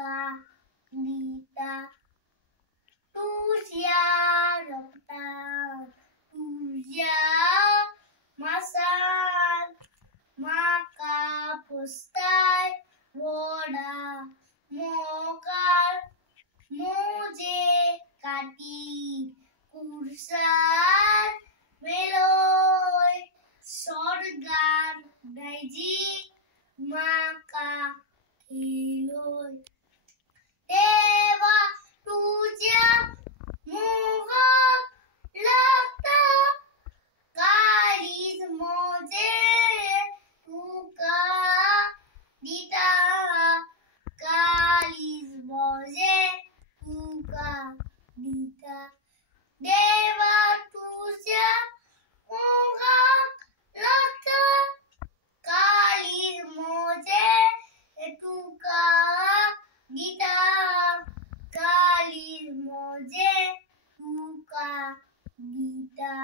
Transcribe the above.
का गीता तुझ्या रक्तात तुझ्या मासात माका पुस्ताय वोडा मोकार मुझे काटी कुर्सार वेलोय स्वर्गान दायजी माका केलोय देवा तुझ्या मुगाक लागता काळीज मोजे तुका दिता काळीज मोजे तुका दिता देवा तुझ्या मुगाक लागता काळीज मोजे तुका दिता काळीज मोजे तुका दिता